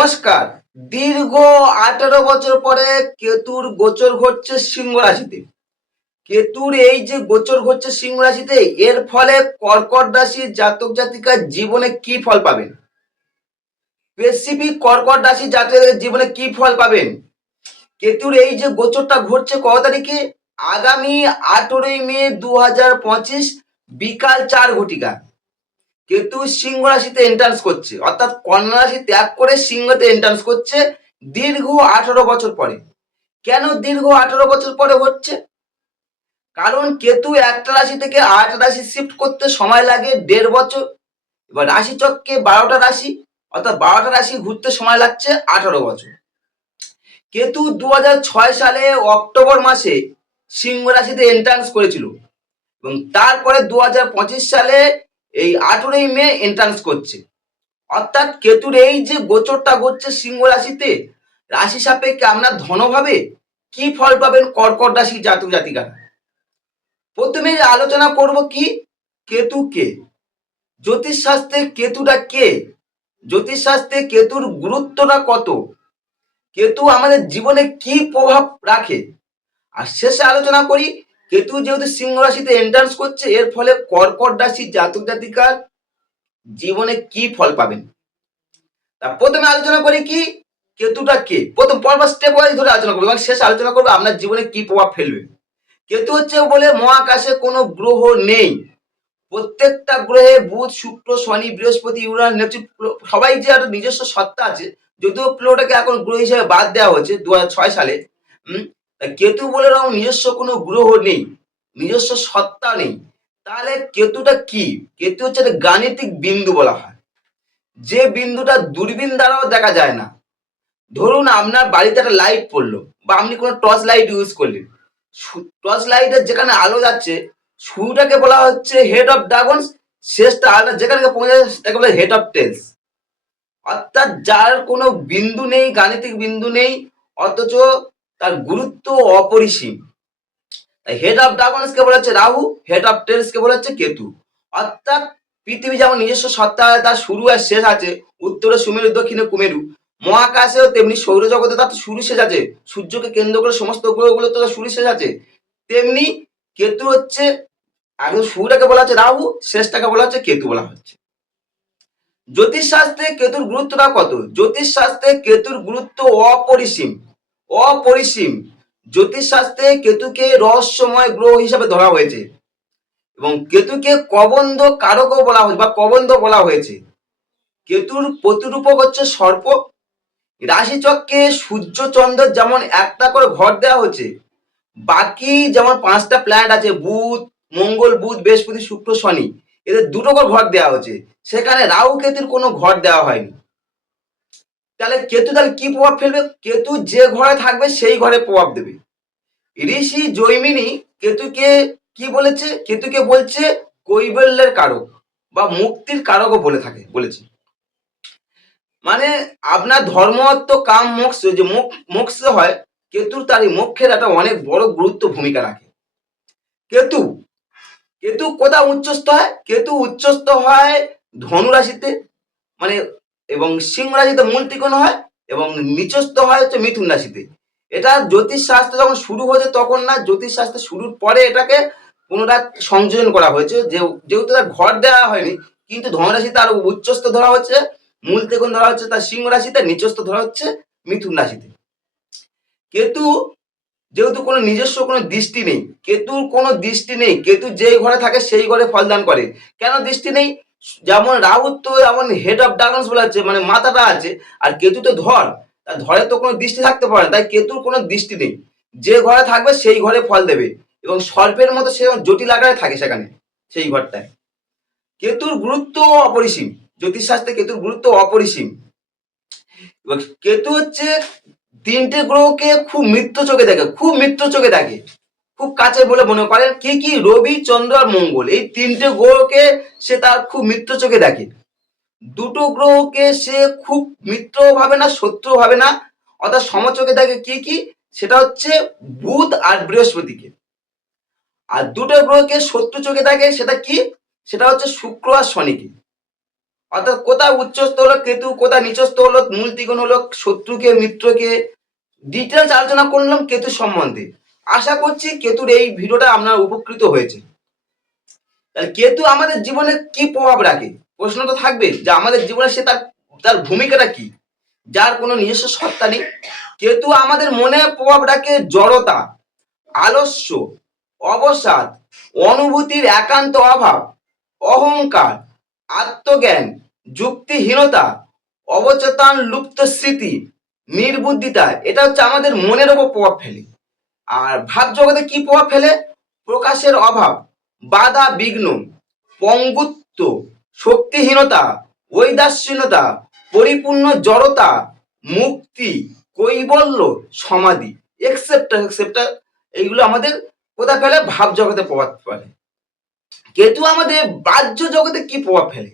নমস্কার। দীর্ঘ 18 বছর পরে কেতুর গোচর ঘটছে সিংহ রাশিতে। কেতুর এই যে গোচর ঘটছে সিংহ রাশিতে, এর ফলে কর্কট রাশির জাতক জাতিকার জীবনে কি ফল পাবেন? স্পেসিফিক কর্কট রাশি জাতকের জীবনে কি ফল পাবেন? কেতুর এই যে গোচরটা ঘটছে কত তারিখে? আগামী 18ই মে 2025 বিকাল 4 ঘটিকা কেতু সিংহ রাশিতে এন্ট্রান্স করছে, অর্থাৎ কন্যা রাশি ত্যাগ করে সিংহতে এন্ট্রান্স করছে দীর্ঘ 18 বছর পরে। কেন দীর্ঘ 18 বছর পরে হচ্ছে? কারণ কেতু একটা রাশি থেকে আরেকটা রাশি শিফট করতে সময় লাগে 1.5 বছর। এবার রাশি চক্রে 12টা রাশি, অর্থাৎ 12টা রাশি ঘুরতে সময় লাগছে 18 বছর। কেতু 2006 সালে অক্টোবর মাসে সিংহ রাশিতে এন্ট্রান্স করেছিল এবং তারপরে 2025 সালে এই 18ই মে এন্ট্রান্স করছে। অর্থাৎ কেতুর এই যে গোচরটা ঘটছে সিংহ রাশিতে, রাশি সাপেক্ষে আপনার ধনভাবে কি ফল পাবেন কর্কট রাশি জাতক জাতিকারা। প্রথমে আলোচনা করব কি কেতু কে। জ্যোতিষ শাস্ত্রে কেতুটা কে, জ্যোতিষ শাস্ত্রে কেতুর গুরুত্বটা কত, কেতু আমাদের জীবনে কি প্রভাব রাখে, আর শেষে আলোচনা করি কেতু যেহেতু সিংহ রাশিতে এন্ট্রান্স করছে, এর ফলে কর্কট রাশি জাতক জাতিকার জীবনে কি ফল পাবেন। তা প্রথমে আলোচনা করি কি কেতুটা কে। প্রথম পর্ব স্টেপ ওয়াইজ ধরে আলোচনা করবো এবং শেষ আলোচনা করবো আপনার জীবনে কি প্রভাব ফেলবে। কেতু হচ্ছে বলে মহাকাশে কোনো গ্রহ নেই। প্রত্যেকটা গ্রহে বুধ, শুক্র, শনি, বৃহস্পতি, ইউরেনাস, নেপচুন সবাই যে আর নিজস্ব সত্তা আছে, যদিও প্লুটোটাকে এখন গ্রহ হিসেবে বাদ দেওয়া হয়েছে 2006 সালে। কেতু বলে নিজস্ব কোনো গ্রহ নেই, নিজস্ব সত্তা নেই। তাহলে কেতুটা কি? কেতু হচ্ছে একটা গাণিতিক বিন্দু বলা হয়, যে বিন্দুটা দূরবীন দ্বারাও দেখা যায় না। ধরুন আপনার বাড়িতে একটা লাইট পড়লো বা আপনি কোনো টর্চ লাইট ইউজ করলেন, টর্চ লাইটের যেখানে আলো যাচ্ছে শুরুটাকে বলা হচ্ছে হেড অফ ড্রাগনস, শেষটা আলো যেখানে পৌঁছে সেটাকে বলে হেড অফ টেলস। অর্থাৎ যার কোনো বিন্দু নেই, গাণিতিক বিন্দু নেই, অথচ তার গুরুত্ব অপরিসীম। হেড অফ ড্রাগনস কে বলা হচ্ছে রাহু, হেড অফ টেলস কে বলা হচ্ছে কেতু। অর্থাৎ পৃথিবী যেমন নিজস্ব সত্তা, তার শুরু আর শেষ আছে, উত্তরে সুমেরু, দক্ষিণে কুমেরু, মহাকাশেও তেমনি সৌরজগতে তার শুরু শেষ আছে, সূর্যকে কেন্দ্র করে সমস্ত গ্রহগুলো তো শুরু শেষ আছে, তেমনি কেতু হচ্ছে একদম শুরুটাকে বলা হচ্ছে রাহু, শেষটাকে বলা হচ্ছে কেতু বলা হচ্ছে। জ্যোতিষ শাস্ত্রে কেতুর গুরুত্বটা কত? জ্যোতিষ শাস্ত্রে কেতুর গুরুত্ব অপরিসীম, অপরিসীম। জ্যোতিষ শাস্ত্রে কেতুকে রহস্যময় গ্রহ হিসাবে ধরা হয়েছে এবং কেতুকে কবন্ধ কারকও বলা হয়েছে বা কবন্ধ বলা হয়েছে। কেতুর প্রতিরূপক হচ্ছে সর্প। রাশিচক্রে সূর্য চন্দ্রের যেমন একটা করে ঘর দেওয়া হচ্ছে, বাকি যেমন 5টা প্ল্যানেট আছে, বুধ, মঙ্গল, বুধ, বৃহস্পতি, শুক্র, শনি, এদের 2টো করে ঘর দেওয়া হচ্ছে, সেখানে রাহু কেতুর কোনো ঘর দেওয়া হয়নি। তাহলে কেতু তাহলে কি প্রভাব ফেলবে? কেতু যে ঘরে থাকবে সেই ঘরে প্রভাব দেবে। ঋষি জৈমিনী কেতুকে কি বলেছে? কেতুকে বলছে কৈবল্যের কারক বা মুক্তির কারকও বলে থাকে, বলেছে। মানে আপনার ধর্মত্ব, কাম, মোক্ষ, যে মোক্ষ হয় কেতুর, তার এই মোক্ষের একটা অনেক বড় গুরুত্ব ভূমিকা রাখে। কেতু কেতু কোথাও উচ্চস্থ হয়? কেতু উচ্চস্থ হয় ধনু রাশিতে, মানে এবং সিংহ রাশিতে মূল ত্রিকোণ হয়, এবং নিচস্থ হয় হচ্ছে মিথুন রাশিতে। এটা জ্যোতিষ শাস্ত্র যখন শুরু হয়েছে তখন না, জ্যোতিষ শাস্ত্র শুরুর পরে এটাকে পুনরায় সংযোজন করা হয়েছে, যেহেতু তার ঘর দেওয়া হয়নি, কিন্তু ধনরাশিতে আরো উচ্চস্থ ধরা হচ্ছে, মূল ত্রিকোণ ধরা হচ্ছে তার সিংহ রাশিতে, নিচস্থ ধরা হচ্ছে মিথুন রাশিতে। কেতু যেহেতু কোনো নিজস্ব কোনো দৃষ্টি নেই, কেতুর কোনো দৃষ্টি নেই, কেতু যেই ঘরে থাকে সেই ঘরে ফলদান করে। কেন দৃষ্টি নেই? যেমন রাহু তো যেমন হেড অফ ড্রাগনস বলা হচ্ছে, মানে মাথাটা আছে, আর কেতু তো ধর, তার ধরে তো কোনো দৃষ্টি থাকতে পারে না, তাই কেতুর কোনো দৃষ্টি নেই, যে ঘরে থাকবে সেই ঘরে ফল দেবে এবং সর্পের মতো সে জটিল আকারে থাকে সেখানে, সেই ঘরটায়। কেতুর গুরুত্ব অপরিসীম, জ্যোতিষশাস্ত্রে কেতুর গুরুত্ব অপরিসীম। কেতু হচ্ছে 3টে গ্রহকে খুব মৃত্যু চোখে দেখে, খুব মৃত্যু চোখে দেখে, খুব কাছে বলে মনে করেন। কি কি? রবি, চন্দ্র আর মঙ্গল, এই 3টে গ্রহকে সে তার খুব মৃত্যু চোখে দেখে। 2টো গ্রহকে সে খুব মিত্র ভাবে না, শত্রু ভাবে না, অর্থাৎ সমচোখে দেখে। কি কি? সেটা হচ্ছে বুধ আর বৃহস্পতিকে। আর 2টো গ্রহকে শত্রু চোখে দেখে, সেটা কি? সেটা হচ্ছে শুক্র আর শনিকে। অর্থাৎ কোথায় উচ্চস্থ হলো কেতু, কোথায় নিচস্থ হলো, মূল ত্রিকোণ হলো, শত্রুকে মিত্রকে ডিটেলস আলোচনা করলাম কেতু সম্বন্ধে। আশা করছি কেতুর এই ভিডিওটা আপনার উপকৃত হয়েছে। তাহলে কেতু আমাদের জীবনে কি প্রভাব রাখে, প্রশ্ন তো থাকবে যে আমাদের জীবনে সে তার তার ভূমিকাটা কি, যার কোনো নিজস্ব সত্তা নেই। কেতু আমাদের মনে প্রভাব রাখে জড়তা, আলস্য, অবসাদ, অনুভূতির একান্ত অভাব, অহংকার, আত্মজ্ঞান, যুক্তিহীনতা, অবচেতন লুপ্ত স্মৃতি, নির্বুদ্ধিতা। এটা হচ্ছে আমাদের মনের ওপর প্রভাব ফেলে। আর ভাব জগতে কি প্রভাব ফেলে? প্রকাশের অভাব, বাধা বিঘ্ন, পঙ্গুত্ব, শক্তিহীনতা, ঔদাসীনতা, পরিপূর্ণ জড়তা, মুক্তি, কৈবল্য, সমাধি, এক্সেপ্টা এক্সেপ্টা। এইগুলো আমাদের কোথায় ফেলে? ভাব জগতে প্রভাব ফেলে। কেতু আমাদের বাহ্য জগতে কি প্রভাব ফেলে?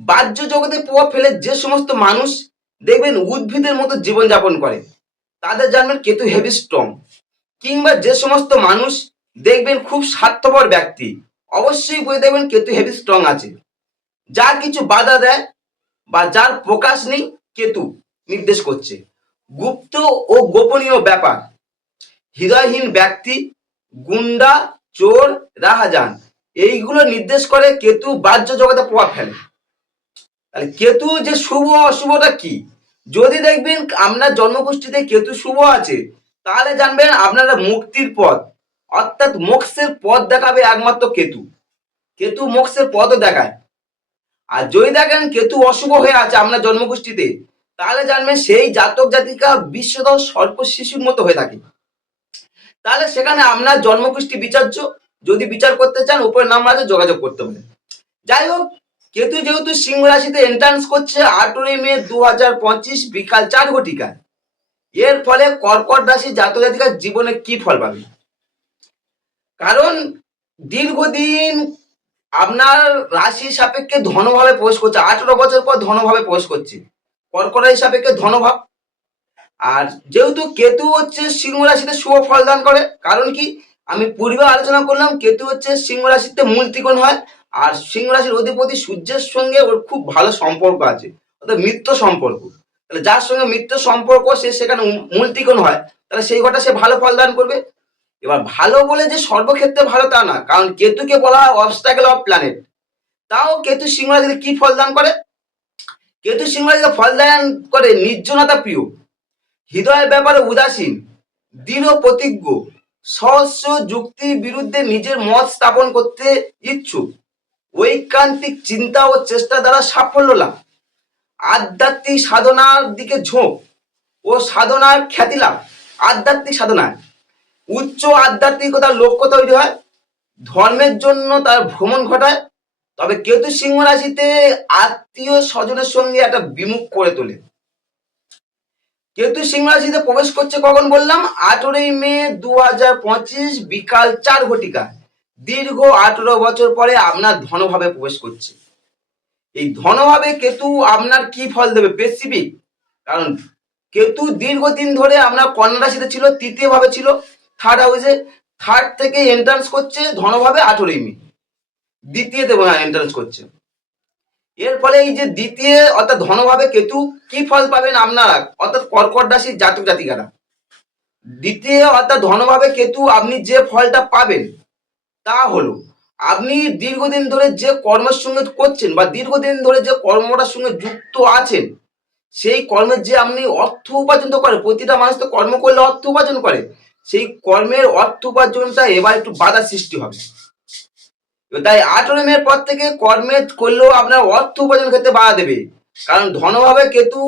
বাহ্য জগতে প্রভাব ফেলে যে সমস্ত মানুষ দেখবেন উদ্ভিদের মতো জীবনযাপন করে, তাদের জানবেন কেতু হেভি স্ট্রং। কিংবা যে সমস্ত মানুষ দেখবেন খুব স্বার্থপর ব্যক্তি, অবশ্যই বই দেখবেন কেতু হেভি স্ট্রং আছে। যা কিছু বাধা দেয় বা যার প্রকাশ নেই, কেতু নির্দেশ করছে। গুপ্ত ও গোপনীয় ব্যাপার, হৃদয়হীন ব্যক্তি, গুন্ডা, চোর, রাহাজান, এইগুলো নির্দেশ করে কেতু বাহ্য জগতে প্রভাব ফেলে। তাহলে কেতু যে শুভ অশুভটা কি? যদি দেখবেন আপনার জন্মকুষ্ঠিতে কেতু শুভ আছে, তাহলে জানবেন আপনারা মুক্তির পথ, অর্থাৎ মোক্ষের পথ দেখাবে একমাত্র কেতু। কেতু মোক্ষের পথও দেখায়। আর যদি দেখেন কেতু অশুভ হয়ে আছে আপনার জন্মকুষ্ঠিতে, তাহলে জানবেন সেই জাতক জাতিকা বিশ্বদর সর্প শিশুর মতো হয়ে থাকে। তাহলে সেখানে আপনার জন্মকুষ্ঠি বিচার্য। যদি বিচার করতে চান, উপরে নাম্বার আছে, যোগাযোগ করতে পারেন। যাই হোক, কেতু যেহেতু সিংহ রাশিতে এন্ট্রান্স করছে 8ই মে 2025 বিকাল 4 ঘটিকায়, এর ফলে কর্কট রাশি জাতক জাতিকার জীবনে কি ফল পাবে? কারণ দীর্ঘদিন আপনার রাশি সাপেক্ষে ধনভাবে প্রবেশ করছে, 18 বছর পর ধনভাবে প্রবেশ করছে কর্কট রাশি সাপেক্ষে ধনভাব। আর যেহেতু কেতু হচ্ছে সিংহ রাশিতে শুভ ফল দান করে, কারণ কি আমি পূর্বে আলোচনা করলাম, কেতু হচ্ছে সিংহ রাশিতে মূল ত্রিকোণ হয়। আর সিংহ রাশির অধিপতি সূর্যের সঙ্গে ওর খুব ভালো সম্পর্ক আছে, অর্থাৎ মিত্র সম্পর্ক। তাহলে যার সঙ্গে মিত্র সম্পর্ক সে সেখানে মূল ত্রিকোণ হয়, তাহলে সেই ঘটা সে ভালো ফল দান করবে। এবার ভালো বলে যে সর্বক্ষেত্রে ভালো তা না, কারণ কেতুকে বলা হয় অবস্টাকেল অফ প্ল্যানেট। তাও কেতু সিংহ রাশিতে কি ফল দান করে? কেতু সিংহ রাশিতে ফল দান করে নির্জনতা প্রিয়, হৃদয়ের ব্যাপারে উদাসীন, দৃঢ় প্রতিজ্ঞ, সহস্র যুক্তির বিরুদ্ধে নিজের মত স্থাপন করতে ইচ্ছুক, ঐকান্তিক চিন্তা ও চেষ্টা দ্বারা সাফল্য লাভ, আধ্যাত্মিক সাধনার দিকে ঝোঁক ও সাধনার খ্যাতি লাভ। আধ্যাত্মিক সাধনায় উচ্চ আধ্যাত্মিকতার লক্ষ্য তৈরি হয়, ধর্মের জন্য তার ভ্রমণ ঘটায়। তবে কেতু সিংহ রাশিতে আত্মীয় স্বজনের সঙ্গে একটা বিমুখ করে তোলে। কেতু সিংহ রাশিতে প্রবেশ করছে কখন বললাম? 8ই মে 2025 বিকাল 4 ঘটিকা। দীর্ঘ 18 বছর পরে আপনার ধনভাবে প্রবেশ করছে। এই ধনভাবে কেতু আপনার কি ফল দেবে স্পেসিফিক? কারণ কেতু দীর্ঘদিন ধরে আপনার কন্যা রাশিতে ছিল, তৃতীয় ভাবে ছিল, থার্ড হাউসে। থার্ড থেকে এন্ট্রান্স করছে ধনভাবে 8ই মে, দ্বিতীয়তে এন্ট্রান্স করছে। এর ফলে এই যে দ্বিতীয় অর্থাৎ ধনভাবে কেতু কি ফল পাবেন আপনারা, অর্থাৎ কর্কট রাশির জাতক জাতিকারা? দ্বিতীয় অর্থাৎ ধনভাবে কেতু আপনি যে ফলটা পাবেন তা হলো, আপনি দীর্ঘদিন ধরে যে কর্মের সঙ্গে করছেন বা দীর্ঘদিন ধরে যে কর্মটার সঙ্গে যুক্ত আছেন, সেই কর্মের যে আপনি অর্থ উপার্জন করে, প্রতিটা মানুষ তো কর্ম করলে অর্থ উপার্জন করে, সেই কর্মের অর্থ উপার্জনটা এবার একটু বাধা সৃষ্টি হবে। তাই 8ই মে পর থেকে কর্মে করলেও আপনার অর্থ উপার্জন ক্ষেত্রে বাধা দেবে, কারণ ধনভাবে কেতু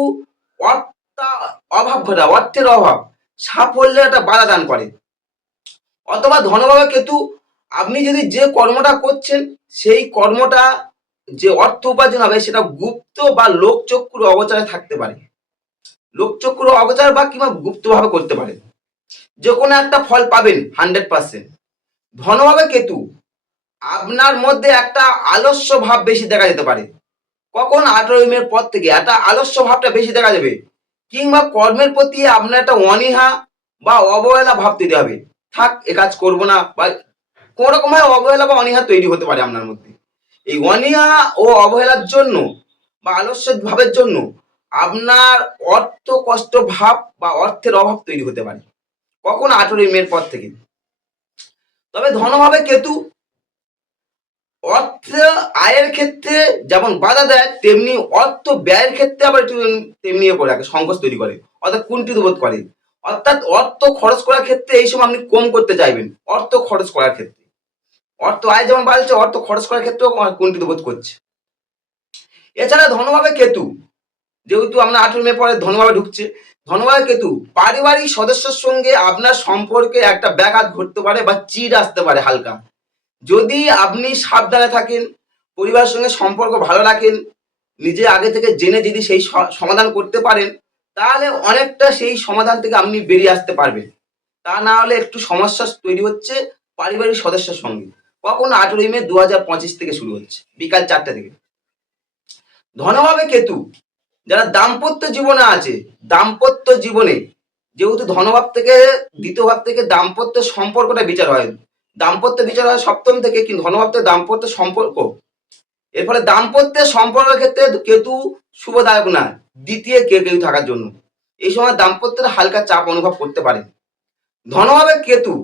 অভাব ঘটা, অর্থের অভাব, সাফল্যে একটা বাধা দান করে। অথবা ধনভাবে কেতু আপনি যদি যে কর্মটা করছেন সেই কর্মটা যে অর্থ উপার্জন হবে সেটা গুপ্ত বা লোকচক্ষুর অগোচরে থাকতে পারে, লোকচক্ষুর অগোচর বা কিংবা গুপ্তভাবে করতে পারে। যে কোনো একটা ফল পাবেন 100%। ধনভাবে কেতু আপনার মধ্যে একটা আলস্য ভাব বেশি দেখা যেতে পারে। কখন? 8ই মে পর থেকে একটা আলস্য ভাবটা বেশি দেখা যাবে, কিংবা কর্মের প্রতি আপনার একটা অনীহা বা অবহেলা ভাব তৈরি হবে, থাক এ কাজ করবো না, বা কোন রকম ভাবে অবহেলা বা অনীহা তৈরি হতে পারে আপনার মধ্যে। এই অনীহা ও অবহেলার জন্য বা আলস্য ভাবের জন্য আপনার অর্থ কষ্ট ভাব বা অর্থের অভাব তৈরি হতে পারে কখন 18ই মের পর থেকে। তবে ধনভাবে কেতু অর্থ আয়ের ক্ষেত্রে যেমন বাধা দেয়, তেমনি অর্থ ব্যয়ের ক্ষেত্রে আবার একটু তেমনি করে রাখে, সংকোচ তৈরি করে, অর্থাৎ কুণ্ঠিত বোধ করে। অর্থাৎ অর্থ খরচ করার ক্ষেত্রে এই সময় আপনি কম করতে চাইবেন, অর্থ খরচ করার ক্ষেত্রে। অর্থ আয় যেমন বাড়ছে, অর্থ খরচ করার ক্ষেত্রেও কুণ্ঠিত বোধ করছে। এছাড়া ধনভাবে কেতু, যেহেতু আমরা 18 মে পরে ধনভাবে ঢুকছে, ধনভাবে কেতু পারিবারিক সদস্যের সঙ্গে আপনার সম্পর্কে একটা ব্যাঘাত ঘটতে পারে বা চিড় আসতে পারে হালকা। যদি আপনি সাবধানে থাকেন, পরিবারের সঙ্গে সম্পর্ক ভালো রাখেন, নিজে আগে থেকে জেনে যদি সেই সমাধান করতে পারেন, তাহলে অনেকটা সেই সমাধান থেকে আপনি বেরিয়ে আসতে পারবেন। তা না হলে একটু সমস্যা তৈরি হচ্ছে পারিবারিক সদস্যের সঙ্গে। কখন 18ই মে 2025 থেকে শুরু হচ্ছে বিকাল 4টা থেকে। ধনভাবে কেতু যারা দাম্পত্য জীবনে আছে, দাম্পত্য জীবনে যেহেতু ধনভাব থেকে দ্বিতীয় ভাব থেকে দাম্পত্য সম্পর্কটা বিচার হয়, দাম্পত্য বিচার হয় সপ্তম থেকে, কিন্তু ধনভাব থেকে দাম্পত্য সম্পর্ক, এর ফলে দাম্পত্যের সম্পর্কের ক্ষেত্রে কেতু শুভদায়ক না, দ্বিতীয় কেতু থাকার জন্য এই সময় দাম্পত্যের হালকা চাপ অনুভব করতে পারে। ধনভাবে কেতু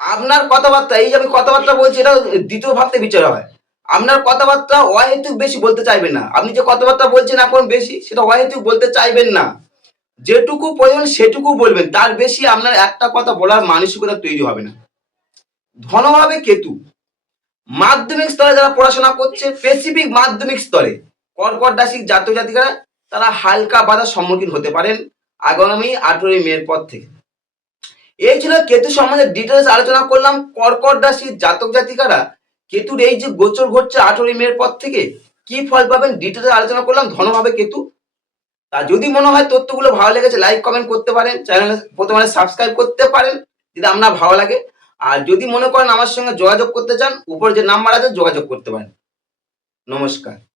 আপনার কথাবার্তা, এই যে আমি কথাবার্তা বলছি, এটা দ্বিতীয় ভাবতে বিচার হয়। আপনার কথাবার্তা অহেতুক বেশি বলতে চাইবেন না, আপনি যে কথাবার্তা বলছেন এখন বেশি, সেটা অহেতুক বলতে চাইবেন না, যেটুকু প্রয়োজন সেটুকু বলবেন, তার বেশি আপনার একটা কথা বলার মানসিকতা তৈরি হবে না। ধনভাবে কেতু মাধ্যমিক স্তরে যারা পড়াশোনা করছে, স্পেসিফিক মাধ্যমিক স্তরে কর্কট রাশির জাতক জাতিকারা, তারা হালকা বাধার সম্মুখীন হতে পারেন আগামী 18ই মের পর থেকে। এই ছিল কেতু সম্বন্ধে ডিটেলস আলোচনা করলাম। কর্কট রাশির জাতক জাতিকারা কেতুর এই যে গোচর ঘটছে 18ই মের পর থেকে কি ফল পাবেন ডিটেলস আলোচনা করলাম ধনভাবে কেতু। তা যদি মনে হয় তথ্যগুলো ভালো লেগেছে, লাইক কমেন্ট করতে পারেন, চ্যানেলে প্রথমে সাবস্ক্রাইব করতে পারেন যদি আপনার ভালো লাগে। আর যদি মনে করেন আমার সঙ্গে যোগাযোগ করতে চান, উপরে যে নাম্বার আছে যোগাযোগ করতে পারেন। নমস্কার।